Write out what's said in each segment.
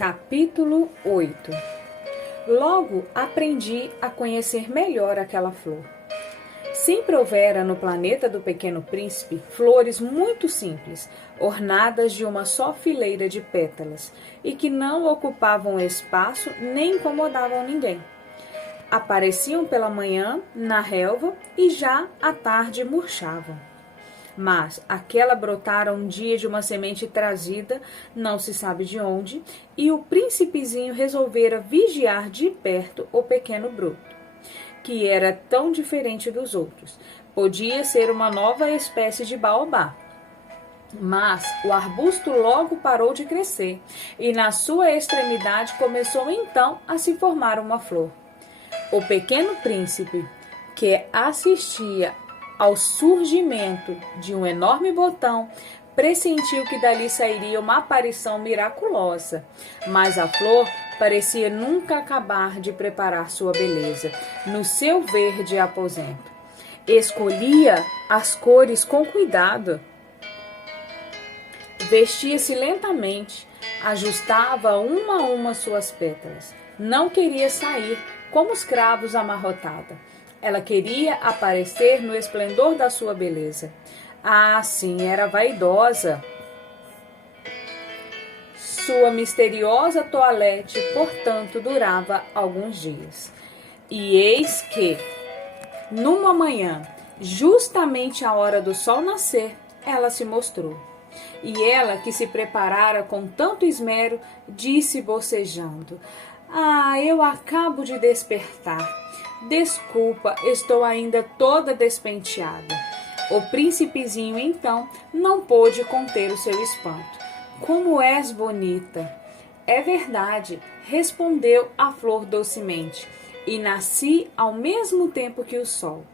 Capítulo 8. Logo aprendi a conhecer melhor aquela flor. Sempre houvera no planeta do Pequeno Príncipe flores muito simples, ornadas de uma só fileira de pétalas, e que não ocupavam espaço nem incomodavam ninguém. Apareciam pela manhã na relva e já à tarde murchavam. Mas aquela brotara um dia de uma semente trazida, não se sabe de onde, e o príncipezinho resolvera vigiar de perto o pequeno broto, que era tão diferente dos outros. Podia ser uma nova espécie de baobá. Mas o arbusto logo parou de crescer, e na sua extremidade começou então a se formar uma flor. O pequeno príncipe, que assistia ao surgimento de um enorme botão, pressentiu que dali sairia uma aparição miraculosa, mas a flor parecia nunca acabar de preparar sua beleza no seu verde aposento. Escolhia as cores com cuidado, vestia-se lentamente, ajustava uma a uma suas pétalas. Não queria sair como os cravos amarrotada. Ela queria aparecer no esplendor da sua beleza. Ah, sim, era vaidosa. Sua misteriosa toalete, portanto, durava alguns dias. E eis que, numa manhã, justamente à hora do sol nascer, ela se mostrou. E ela, que se preparara com tanto esmero, disse bocejando: "Ah, eu acabo de despertar. Desculpa, estou ainda toda despenteada." O príncipezinho, então, não pôde conter o seu espanto. "Como és bonita!" "É verdade," respondeu a flor docemente, "e nasci ao mesmo tempo que o sol."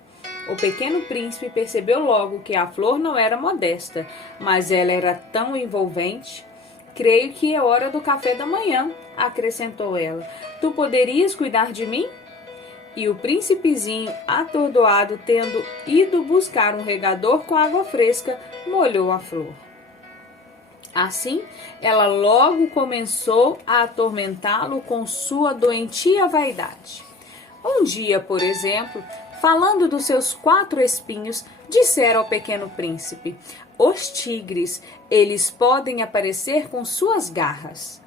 O pequeno príncipe percebeu logo que a flor não era modesta, mas ela era tão envolvente. "Creio que é hora do café da manhã," acrescentou ela. "Tu poderias cuidar de mim?" E o príncipezinho, atordoado, tendo ido buscar um regador com água fresca, molhou a flor. Assim, ela logo começou a atormentá-lo com sua doentia vaidade. Um dia, por exemplo, falando dos seus 4 espinhos, dissera ao pequeno príncipe: "Os tigres, eles podem aparecer com suas garras."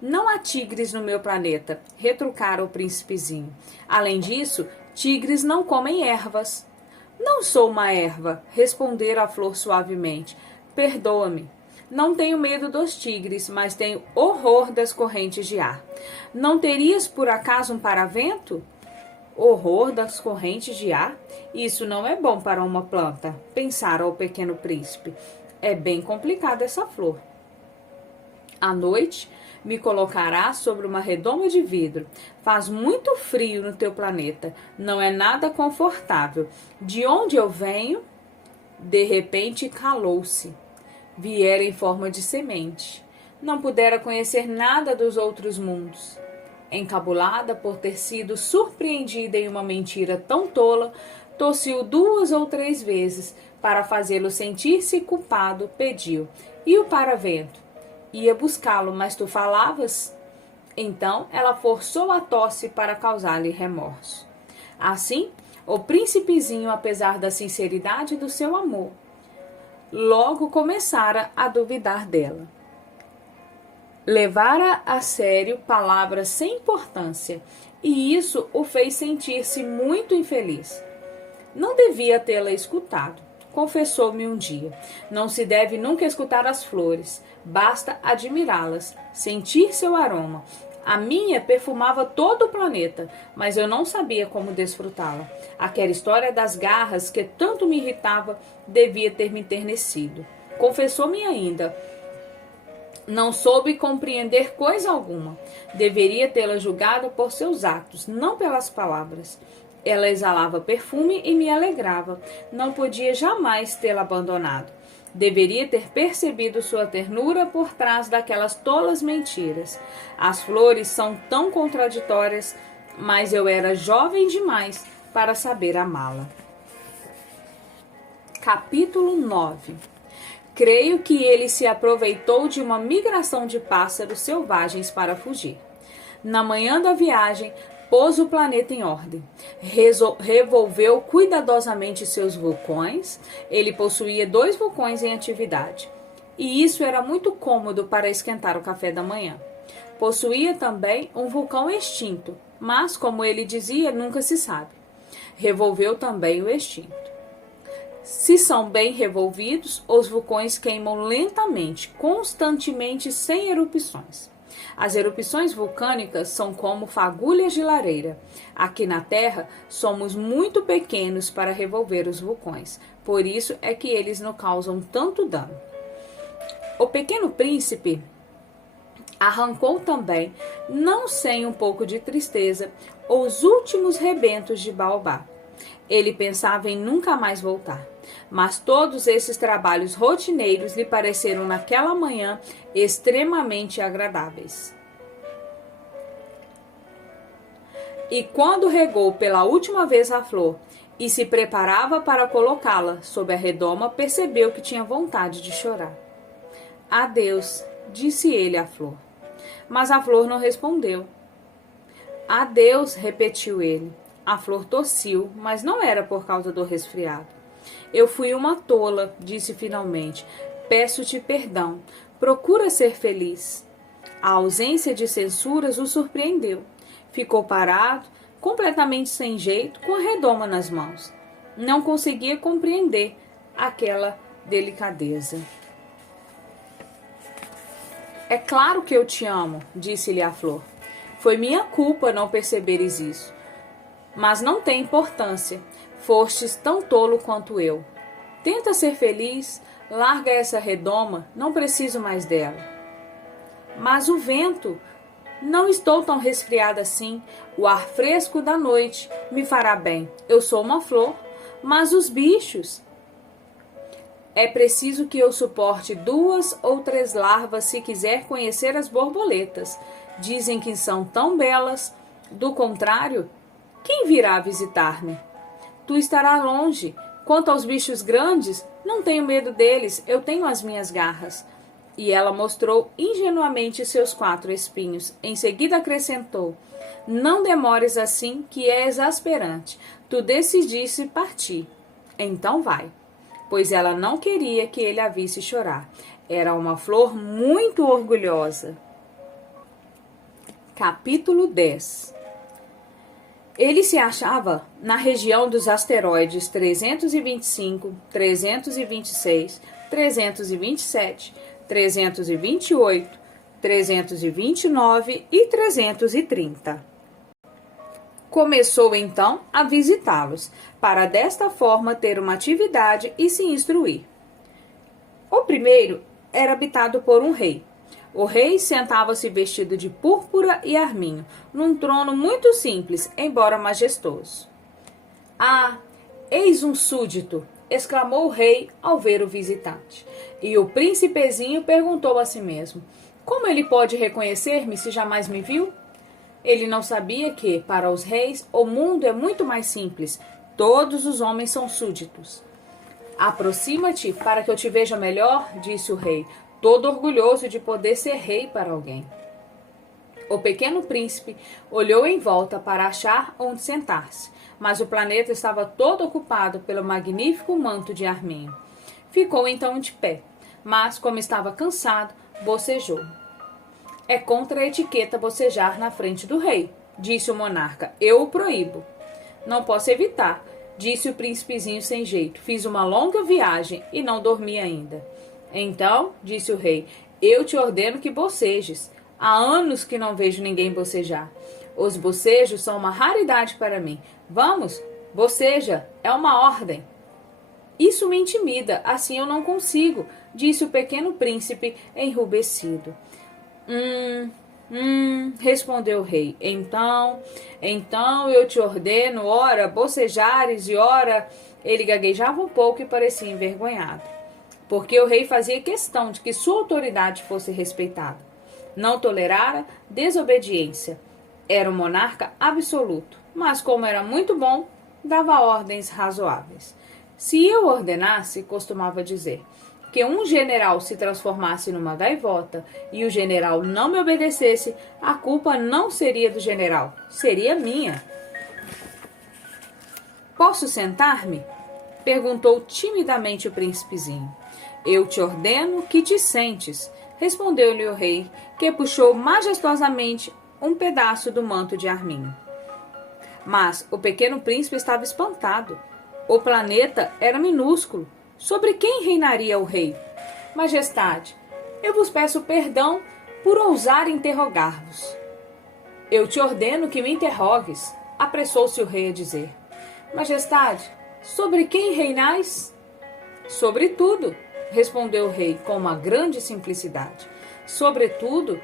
"Não há tigres no meu planeta," retrucara o príncipezinho. "Além disso, tigres não comem ervas." "Não sou uma erva," respondera a flor suavemente. "Perdoa-me. Não tenho medo dos tigres, mas tenho horror das correntes de ar." "Não terias por acaso um paravento?" "Horror das correntes de ar? Isso não é bom para uma planta," pensara o pequeno príncipe. "É bem complicada essa flor. À noite me colocará sobre uma redoma de vidro. Faz muito frio no teu planeta. Não é nada confortável. De onde eu venho?" De repente calou-se. Viera em forma de semente. Não pudera conhecer nada dos outros mundos. Encabulada por ter sido surpreendida em uma mentira tão tola, tossiu 2 ou 3 vezes. Para fazê-lo sentir-se culpado, pediu: "E o paravento?" "Ia buscá-lo, mas tu falavas." Então ela forçou a tosse para causar-lhe remorso. Assim, o príncipezinho, apesar da sinceridade do seu amor, logo começara a duvidar dela. Levara a sério palavras sem importância, e isso o fez sentir-se muito infeliz. Não devia tê-la escutado. Confessou-me um dia: "Não se deve nunca escutar as flores, basta admirá-las, sentir seu aroma. A minha perfumava todo o planeta, mas eu não sabia como desfrutá-la. Aquela história das garras que tanto me irritava devia ter me enternecido." Confessou-me ainda: "Não soube compreender coisa alguma. Deveria tê-la julgado por seus atos, não pelas palavras. Ela exalava perfume e me alegrava. Não podia jamais tê-la abandonado. Deveria ter percebido sua ternura por trás daquelas tolas mentiras. As flores são tão contraditórias, mas eu era jovem demais para saber amá-la." Capítulo 9. Creio que ele se aproveitou de uma migração de pássaros selvagens para fugir. Na manhã da viagem, pôs o planeta em ordem. Revolveu cuidadosamente seus vulcões. Ele possuía 2 vulcões em atividade. E isso era muito cômodo para esquentar o café da manhã. Possuía também um vulcão extinto, mas, como ele dizia, nunca se sabe. Revolveu também o extinto. Se são bem revolvidos, os vulcões queimam lentamente, constantemente, sem erupções. As erupções vulcânicas são como fagulhas de lareira. Aqui na Terra, somos muito pequenos para revolver os vulcões. Por isso é que eles não causam tanto dano. O Pequeno Príncipe arrancou também, não sem um pouco de tristeza, os últimos rebentos de baobá. Ele pensava em nunca mais voltar. Mas todos esses trabalhos rotineiros lhe pareceram naquela manhã extremamente agradáveis. E quando regou pela última vez a flor e se preparava para colocá-la sob a redoma, percebeu que tinha vontade de chorar. Adeus, disse ele à flor. Mas a flor não respondeu. Adeus, repetiu ele. A flor tossiu, mas não era por causa do resfriado. Eu fui uma tola, disse finalmente. Peço-te perdão. Procura ser feliz. A ausência de censuras o surpreendeu. Ficou parado, completamente sem jeito, com a redoma nas mãos. Não conseguia compreender aquela delicadeza. É claro que eu te amo, disse-lhe a flor. Foi minha culpa não perceberes isso. Mas não tem importância. Fostes tão tolo quanto eu. Tenta ser feliz, larga essa redoma, não preciso mais dela. Mas o vento, não estou tão resfriada assim. O ar fresco da noite me fará bem. Eu sou uma flor, mas os bichos... É preciso que eu suporte 2 ou 3 larvas se quiser conhecer as borboletas. Dizem que são tão belas. Do contrário, quem virá visitar-me? Tu estarás longe. Quanto aos bichos grandes, não tenho medo deles, eu tenho as minhas garras. E ela mostrou ingenuamente seus 4 espinhos. Em seguida acrescentou, não demores assim, que é exasperante. Tu decidiste partir. Então vai. Pois ela não queria que ele a visse chorar. Era uma flor muito orgulhosa. Capítulo 10. Ele se achava na região dos asteroides 325, 326, 327, 328, 329 e 330. Começou então a visitá-los, para desta forma ter uma atividade e se instruir. O primeiro era habitado por um rei. O rei sentava-se vestido de púrpura e arminho, num trono muito simples, embora majestoso. Ah, eis um súdito! Exclamou o rei ao ver o visitante. E o príncipezinho perguntou a si mesmo, como ele pode reconhecer-me se jamais me viu? Ele não sabia que, para os reis, o mundo é muito mais simples. Todos os homens são súditos. Aproxima-te para que eu te veja melhor, disse o rei, todo orgulhoso de poder ser rei para alguém. O pequeno príncipe olhou em volta para achar onde sentar-se, mas o planeta estava todo ocupado pelo magnífico manto de arminho. Ficou então de pé, mas, como estava cansado, bocejou. É contra a etiqueta bocejar na frente do rei, disse o monarca. Eu o proíbo. Não posso evitar, disse o príncipezinho sem jeito. Fiz uma longa viagem e não dormi ainda. Então, disse o rei, eu te ordeno que bocejes. Há anos que não vejo ninguém bocejar. Os bocejos são uma raridade para mim. Vamos, boceja, é uma ordem. Isso me intimida, assim eu não consigo, disse o pequeno príncipe enrubescido. Respondeu o rei. Então eu te ordeno, ora, bocejares e ora... Ele gaguejava um pouco e parecia envergonhado, porque o rei fazia questão de que sua autoridade fosse respeitada. Não tolerara desobediência. Era um monarca absoluto, mas como era muito bom, dava ordens razoáveis. Se eu ordenasse, costumava dizer, que um general se transformasse numa gaivota e o general não me obedecesse, a culpa não seria do general, seria minha. Posso sentar-me? Perguntou timidamente o príncipezinho. Eu te ordeno que te sentes, respondeu-lhe o rei, que puxou majestosamente um pedaço do manto de arminho. Mas o pequeno príncipe estava espantado. O planeta era minúsculo. Sobre quem reinaria o rei? Majestade, eu vos peço perdão por ousar interrogar-vos. Eu te ordeno que me interrogues, apressou-se o rei a dizer. Majestade, sobre quem reinais? Sobre tudo, respondeu o rei com uma grande simplicidade. Sobretudo,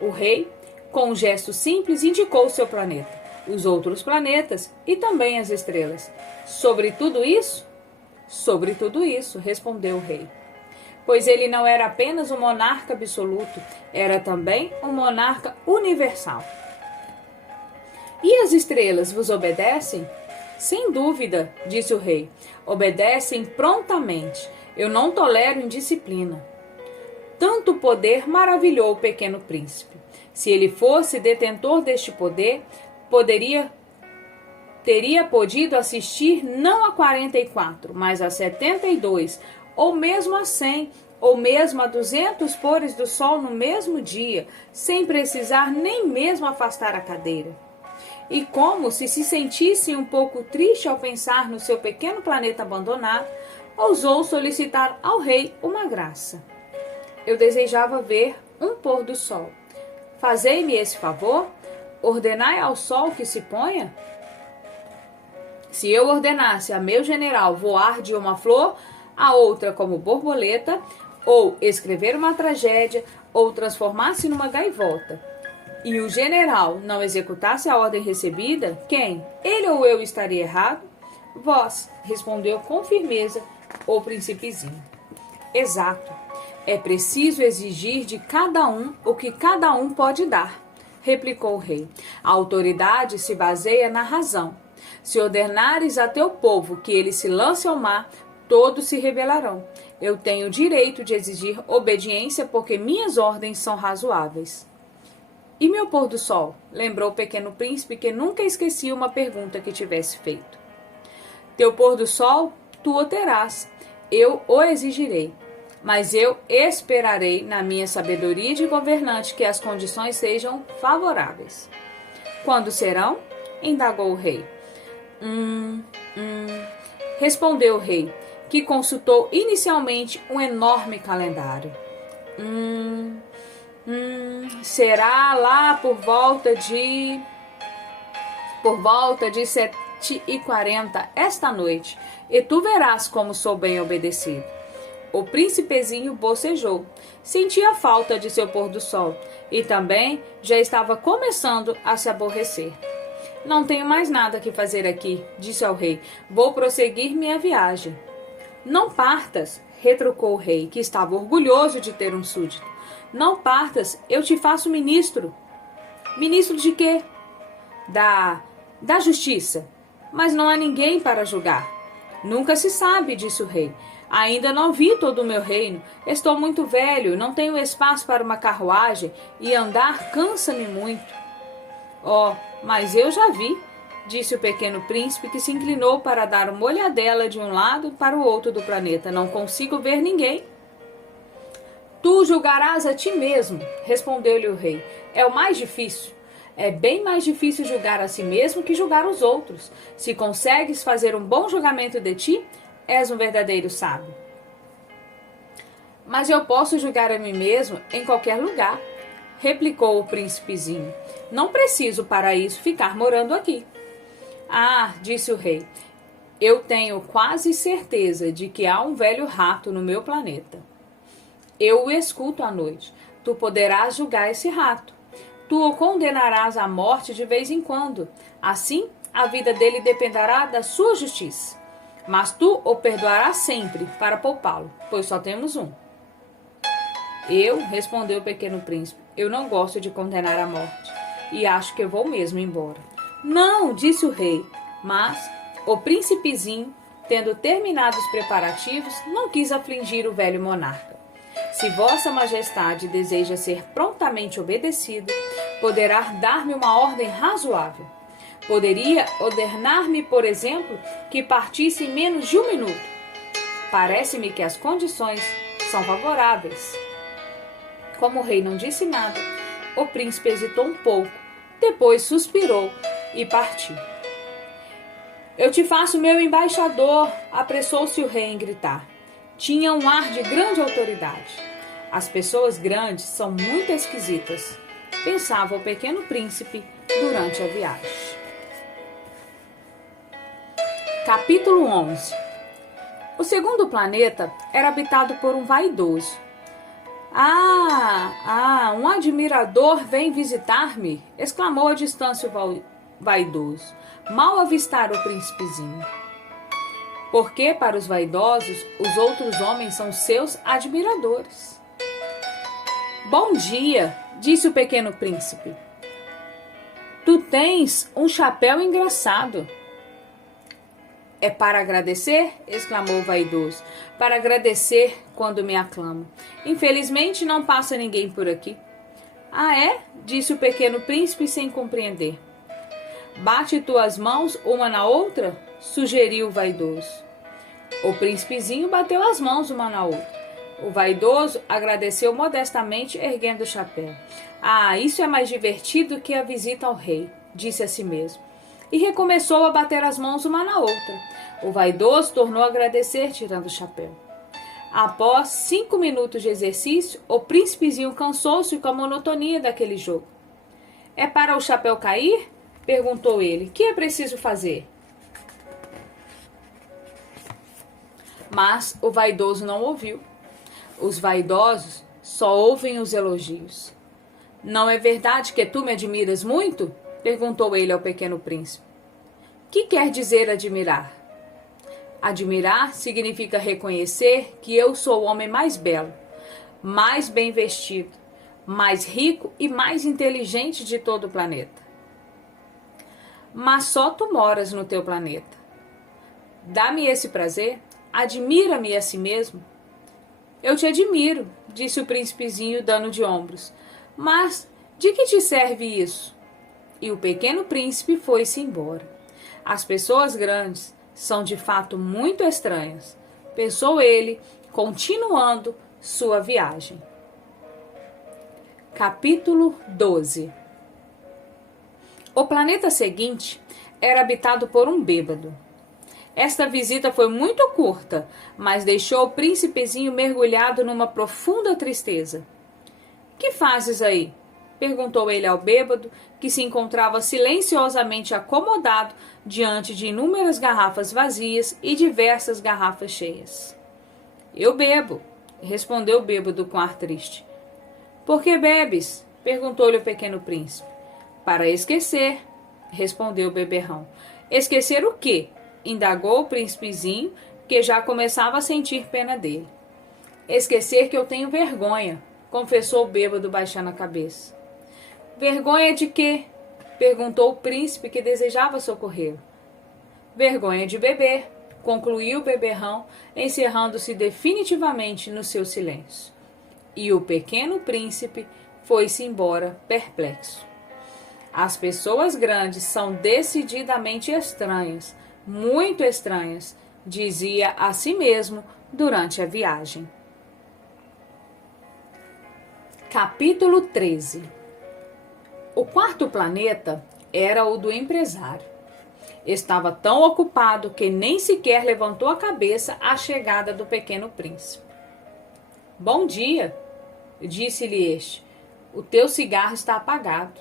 o rei, com um gesto simples, indicou o seu planeta, os outros planetas e também as estrelas. Sobre tudo isso? Sobre tudo isso, respondeu o rei. Pois ele não era apenas um monarca absoluto, era também um monarca universal. E as estrelas vos obedecem? Sem dúvida, disse o rei, obedecem prontamente. Eu não tolero indisciplina. Tanto poder maravilhou o pequeno príncipe. Se ele fosse detentor deste poder, teria podido assistir não a 44, mas a 72, ou mesmo a 100, ou mesmo a 200 pôres do sol no mesmo dia, sem precisar nem mesmo afastar a cadeira. E como se sentisse um pouco triste ao pensar no seu pequeno planeta abandonado, ousou solicitar ao rei uma graça. Eu desejava ver um pôr do sol. Fazei-me esse favor? Ordenai ao sol que se ponha? Se eu ordenasse a meu general voar de uma flor a outra como borboleta, ou escrever uma tragédia, ou transformar-se numa gaivota, e o general não executasse a ordem recebida, quem? Ele ou eu estaria errado? Vós, respondeu com firmeza o príncipezinho. Exato. É preciso exigir de cada um o que cada um pode dar, replicou o rei. A autoridade se baseia na razão. Se ordenares a teu povo que ele se lance ao mar, todos se rebelarão. Eu tenho o direito de exigir obediência porque minhas ordens são razoáveis. E meu pôr do sol? Lembrou o pequeno príncipe, que nunca esquecia uma pergunta que tivesse feito. Teu pôr do sol, tu o terás. Eu o exigirei. Mas eu esperarei, na minha sabedoria de governante, que as condições sejam favoráveis. Quando serão? Indagou o rei. Respondeu o rei, que consultou inicialmente um enorme calendário. Será lá por volta de 7h40 esta noite, e tu verás como sou bem obedecido. O príncipezinho bocejou. Sentia falta de seu pôr do sol e também já estava começando a se aborrecer. Não tenho mais nada que fazer aqui, disse ao rei. Vou prosseguir minha viagem. Não partas, retrucou o rei, que estava orgulhoso de ter um súdito. Não partas, eu te faço ministro. Ministro de quê? Da justiça. Mas não há ninguém para julgar. Nunca se sabe, disse o rei. Ainda não vi todo o meu reino. Estou muito velho, não tenho espaço para uma carruagem e andar cansa-me muito. Oh, mas eu já vi, disse o pequeno príncipe, que se inclinou para dar uma olhadela de um lado para o outro do planeta. Não consigo ver ninguém. Tu julgarás a ti mesmo, respondeu-lhe o rei. É o mais difícil. É bem mais difícil julgar a si mesmo que julgar os outros. Se consegues fazer um bom julgamento de ti, és um verdadeiro sábio. Mas eu posso julgar a mim mesmo em qualquer lugar, replicou o príncipezinho. Não preciso para isso ficar morando aqui. Ah, disse o rei, eu tenho quase certeza de que há um velho rato no meu planeta. Eu o escuto à noite. Tu poderás julgar esse rato. Tu o condenarás à morte de vez em quando. Assim, a vida dele dependerá da sua justiça. Mas tu o perdoarás sempre para poupá-lo, pois só temos um. Eu, respondeu o pequeno príncipe, eu não gosto de condenar à morte, e acho que eu vou mesmo embora. Não, disse o rei, mas o príncipezinho tendo terminado os preparativos, não quis afligir o velho monarca. Se Vossa Majestade deseja ser prontamente obedecido, poderá dar-me uma ordem razoável. Poderia ordenar-me, por exemplo, que partisse em menos de 1 minuto. Parece-me que as condições são favoráveis. Como o rei não disse nada, o príncipe hesitou um pouco, depois suspirou e partiu. Eu te faço meu embaixador, apressou-se o rei em gritar. Tinha um ar de grande autoridade. As pessoas grandes são muito esquisitas, pensava o pequeno príncipe durante a viagem. Capítulo 11. O segundo planeta era habitado por um vaidoso. Um admirador vem visitar-me, exclamou a distância o vaidoso, mal avistar o príncipezinho. Porque para os vaidosos, os outros homens são seus admiradores. Bom dia, disse o pequeno príncipe. Tu tens um chapéu engraçado. É para agradecer? Exclamou o vaidoso. Para agradecer quando me aclamam. Infelizmente não passa ninguém por aqui. Ah, é? Disse o pequeno príncipe sem compreender. Bate tuas mãos uma na outra? Sugeriu o vaidoso. O príncipezinho bateu as mãos uma na outra. O vaidoso agradeceu modestamente, erguendo o chapéu. Ah, isso é mais divertido que a visita ao rei, disse a si mesmo. E recomeçou a bater as mãos uma na outra. O vaidoso tornou a agradecer, tirando o chapéu. Após 5 minutos de exercício, o príncipezinho cansou-se com a monotonia daquele jogo. É para o chapéu cair? Perguntou ele. Que é preciso fazer? Mas o vaidoso não ouviu. Os vaidosos só ouvem os elogios. Não é verdade que tu me admiras muito? Perguntou ele ao pequeno príncipe. Que quer dizer admirar? Admirar significa reconhecer que eu sou o homem mais belo, mais bem vestido, mais rico e mais inteligente de todo o planeta. Mas só tu moras no teu planeta. Dá-me esse prazer, admira-me a si mesmo. Eu te admiro, disse o príncipezinho dando de ombros. Mas de que te serve isso? E o pequeno príncipe foi-se embora. As pessoas grandes são de fato muito estranhas, pensou ele, continuando sua viagem. Capítulo 12. O planeta seguinte era habitado por um bêbado. Esta visita foi muito curta, mas deixou o príncipezinho mergulhado numa profunda tristeza. Que fazes aí? Perguntou ele ao bêbado, que se encontrava silenciosamente acomodado diante de inúmeras garrafas vazias e diversas garrafas cheias. Eu bebo, respondeu o bêbado com ar triste. Por que bebes? Perguntou-lhe o pequeno príncipe. Para esquecer, respondeu o beberrão. Esquecer o quê? Indagou o príncipezinho, que já começava a sentir pena dele. Esquecer que eu tenho vergonha, confessou o bêbado baixando a cabeça. Vergonha de quê? Perguntou o príncipe, que desejava socorrê-lo. Vergonha de beber, concluiu o beberrão, encerrando-se definitivamente no seu silêncio. E o pequeno príncipe foi-se embora perplexo. As pessoas grandes são decididamente estranhas, muito estranhas, dizia a si mesmo durante a viagem. Capítulo 13. O quarto planeta era o do empresário. Estava tão ocupado que nem sequer levantou a cabeça à chegada do pequeno príncipe. Bom dia, disse-lhe este. O teu cigarro está apagado.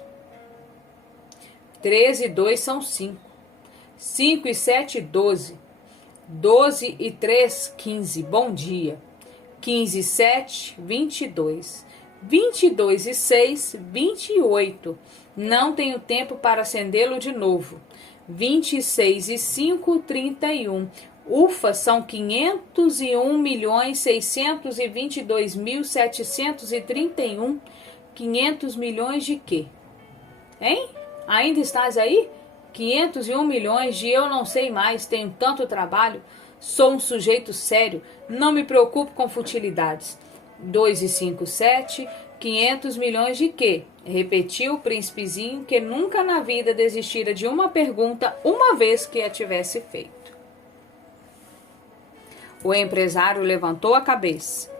3 e 2 são 5. 5 e 7, 12. 12 e 3, 15. Bom dia. 15 e 7, 22. 22 e 6, 28. Não tenho tempo para acendê-lo de novo. 26 e 5, 31. Ufa, são 501.622.731. 500 milhões de quê? Hein? Ainda estás aí? 501 milhões de eu não sei mais, tenho tanto trabalho. Sou um sujeito sério, não me preocupo com futilidades. 2 e 5, 7, 500 milhões de quê? Repetiu o príncipezinho, que nunca na vida desistira de uma pergunta uma vez que a tivesse feito. O empresário levantou a cabeça.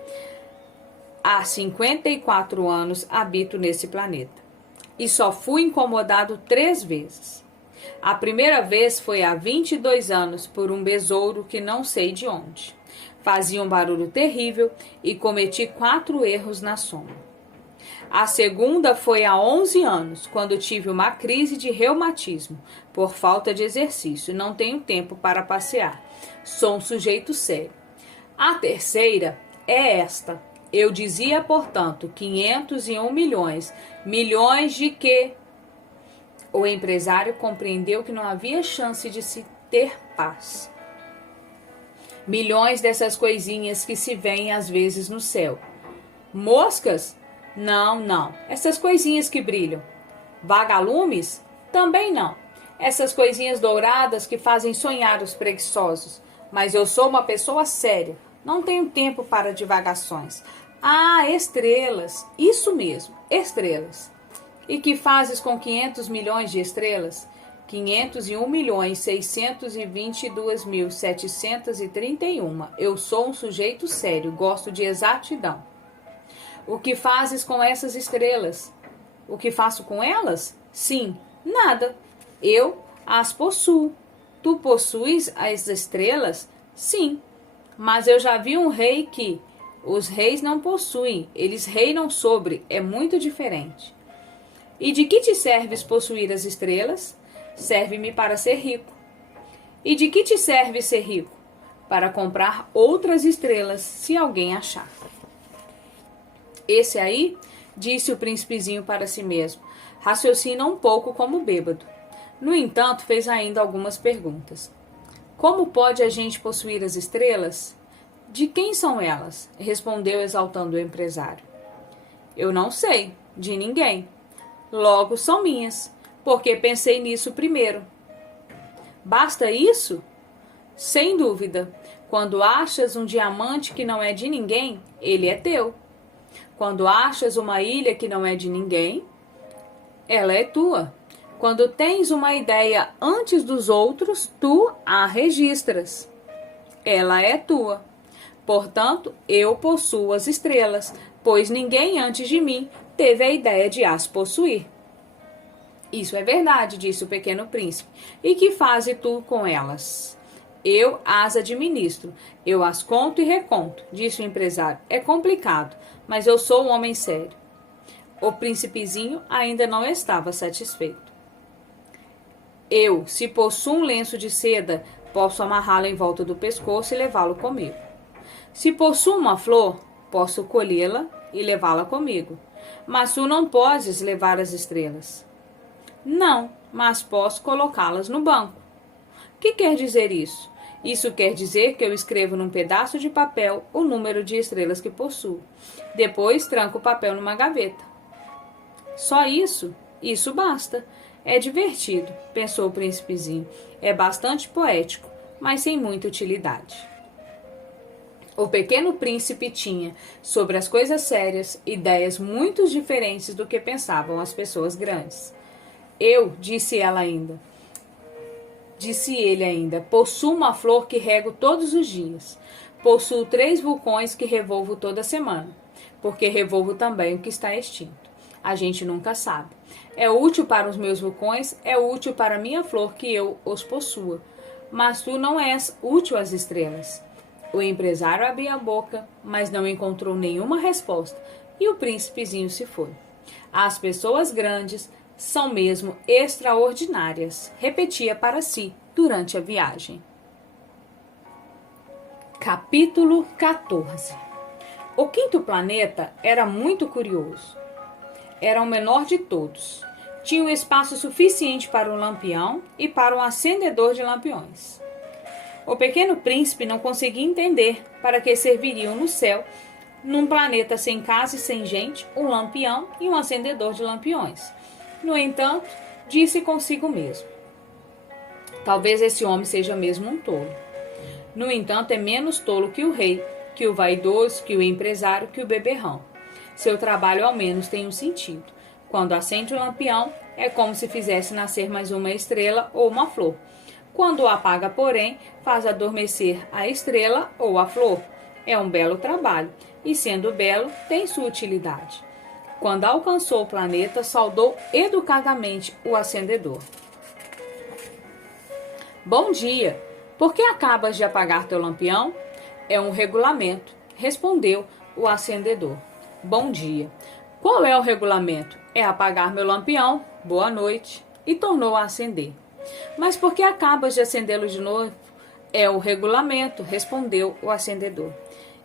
Há 54 anos habito nesse planeta e só fui incomodado 3 vezes. A primeira vez foi há 22 anos por um besouro que não sei de onde. Fazia um barulho terrível e cometi 4 erros na soma. A segunda foi há 11 anos, quando tive uma crise de reumatismo, por falta de exercício, não tenho tempo para passear. Sou um sujeito sério. A terceira é esta. Eu dizia, portanto, 501 milhões. Milhões de quê? O empresário compreendeu que não havia chance de se ter paz. Milhões dessas coisinhas que se veem às vezes no céu. Moscas? Não, não. Essas coisinhas que brilham. Vagalumes? Também não. Essas coisinhas douradas que fazem sonhar os preguiçosos. Mas eu sou uma pessoa séria. Não tenho tempo para divagações. Ah, estrelas. Isso mesmo, estrelas. E que fazes com 500 milhões de estrelas? 501 milhões 622.731. Eu sou um sujeito sério, gosto de exatidão. O que fazes com essas estrelas? O que faço com elas? Sim, nada. Eu as possuo. Tu possuis as estrelas? Sim. Mas eu já vi um rei que os reis não possuem, eles reinam sobre, é muito diferente. E de que te serves possuir as estrelas? Serve-me para ser rico. E de que te serve ser rico? Para comprar outras estrelas, se alguém achar. Esse aí, disse o príncipezinho para si mesmo, raciocina um pouco como bêbado. No entanto, fez ainda algumas perguntas. Como pode a gente possuir as estrelas? De quem são elas? Respondeu exaltando o empresário. Eu não sei, de ninguém. Logo são minhas, porque pensei nisso primeiro. Basta isso? Sem dúvida. Quando achas um diamante que não é de ninguém, ele é teu. Quando achas uma ilha que não é de ninguém, ela é tua. Quando tens uma ideia antes dos outros, tu a registras. Ela é tua. Portanto, eu possuo as estrelas, pois ninguém antes de mim teve a ideia de as possuir. Isso é verdade, disse o pequeno príncipe. E que fazes tu com elas? Eu as administro. Eu as conto e reconto, disse o empresário. É complicado, mas eu sou um homem sério. O príncipezinho ainda não estava satisfeito. Eu, se possuo um lenço de seda, posso amarrá-lo em volta do pescoço e levá-lo comigo. Se possuo uma flor, posso colhê-la e levá-la comigo. Mas tu não podes levar as estrelas. Não, mas posso colocá-las no banco. O que quer dizer isso? Isso quer dizer que eu escrevo num pedaço de papel o número de estrelas que possuo. Depois tranco o papel numa gaveta. Só isso? Isso basta. É divertido, pensou o príncipezinho. É bastante poético, mas sem muita utilidade. O pequeno príncipe tinha, sobre as coisas sérias, ideias muito diferentes do que pensavam as pessoas grandes. Eu, disse ele ainda, possuo uma flor que rego todos os dias. Possuo 3 vulcões que revolvo toda semana, porque revolvo também o que está extinto. A gente nunca sabe. É útil para os meus vulcões, é útil para a minha flor que eu os possua. Mas tu não és útil às estrelas. O empresário abriu a boca, mas não encontrou nenhuma resposta, e o príncipezinho se foi. As pessoas grandes são mesmo extraordinárias, repetia para si durante a viagem. Capítulo 14. O 5º planeta era muito curioso. Era o menor de todos. Tinha um espaço suficiente para um lampião e para um acendedor de lampiões. O pequeno príncipe não conseguia entender para que serviriam no céu, num planeta sem casa e sem gente, um lampião e um acendedor de lampiões. No entanto, disse consigo mesmo: talvez esse homem seja mesmo um tolo. No entanto, é menos tolo que o rei, que o vaidoso, que o empresário, que o beberrão. Seu trabalho ao menos tem um sentido. Quando acende o lampião, é como se fizesse nascer mais uma estrela ou uma flor. Quando o apaga, porém, faz adormecer a estrela ou a flor. É um belo trabalho, e sendo belo, tem sua utilidade. Quando alcançou o planeta, saudou educadamente o acendedor. Bom dia! Por que acabas de apagar teu lampião? É um regulamento, respondeu o acendedor. Bom dia! Qual é o regulamento? É apagar meu lampião, boa noite, e tornou a acender. Mas por que acabas de acendê-lo de novo? É o regulamento, respondeu o acendedor.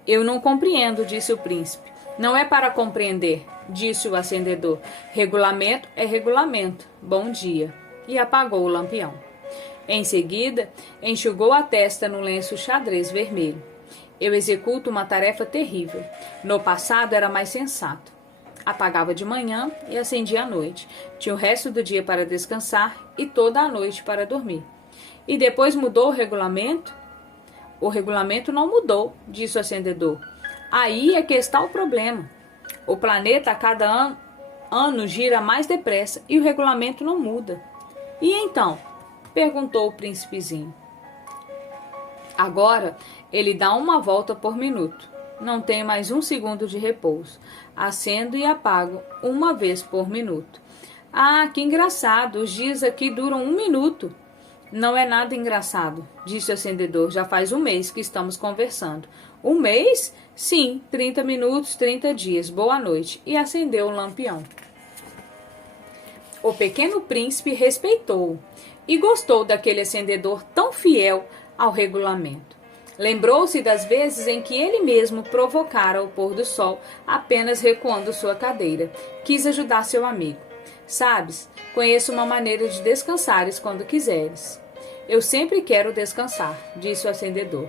Eu não compreendo, disse o príncipe. Não é para compreender, disse o acendedor. Regulamento é regulamento. Bom dia. E apagou o lampião. Em seguida, enxugou a testa no lenço xadrez vermelho. Eu executo uma tarefa terrível. No passado era mais sensato. Apagava de manhã e acendia à noite. Tinha o resto do dia para descansar e toda a noite para dormir. E depois mudou o regulamento? O regulamento não mudou, disse o acendedor. Aí é que está o problema. O planeta a cada ano gira mais depressa e o regulamento não muda. E então? Perguntou o príncipezinho. Agora ele dá uma volta por minuto. Não tem mais um segundo de repouso. Acendo e apago uma vez por minuto. Ah, que engraçado! Os dias aqui duram 1 minuto. Não é nada engraçado, disse o acendedor. Já faz 1 mês que estamos conversando. 1 mês? Sim, 30 minutos, 30 dias. Boa noite. E acendeu o lampião. O pequeno príncipe respeitou-o e gostou daquele acendedor tão fiel ao regulamento. Lembrou-se das vezes em que ele mesmo provocara o pôr do sol apenas recuando sua cadeira. Quis ajudar seu amigo. Sabes, conheço uma maneira de descansares quando quiseres. Eu sempre quero descansar, disse o acendedor,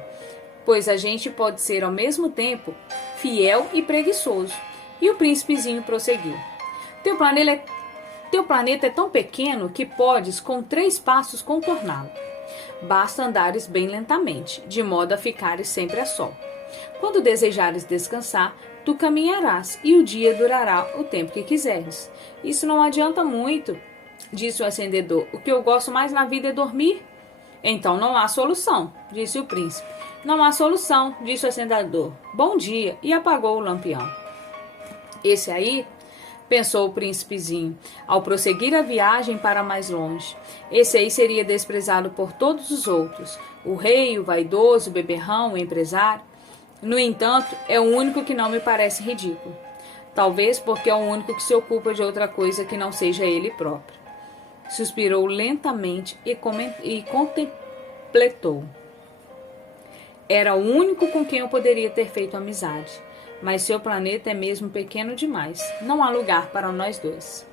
pois a gente pode ser ao mesmo tempo fiel e preguiçoso. E o príncipezinho prosseguiu. Teu planeta é tão pequeno que podes, com 3 passos, contorná-lo. Basta andares bem lentamente, de modo a ficares sempre a sol. Quando desejares descansar, tu caminharás e o dia durará o tempo que quiseres. Isso não adianta muito, disse o acendedor. O que eu gosto mais na vida é dormir. Então não há solução, disse o príncipe. Não há solução, disse o acendedor. Bom dia, e apagou o lampião. Esse aí, pensou o príncipezinho, ao prosseguir a viagem para mais longe. Esse aí seria desprezado por todos os outros, o rei, o vaidoso, o beberrão, o empresário. No entanto, é o único que não me parece ridículo. Talvez porque é o único que se ocupa de outra coisa que não seja ele próprio. Suspirou lentamente e contemplou. Era o único com quem eu poderia ter feito amizade. Mas seu planeta é mesmo pequeno demais. Não há lugar para nós dois.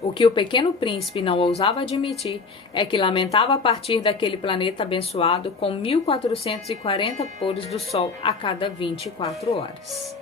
O que o pequeno príncipe não ousava admitir é que lamentava partir daquele planeta abençoado com 1440 pôres do sol a cada 24 horas.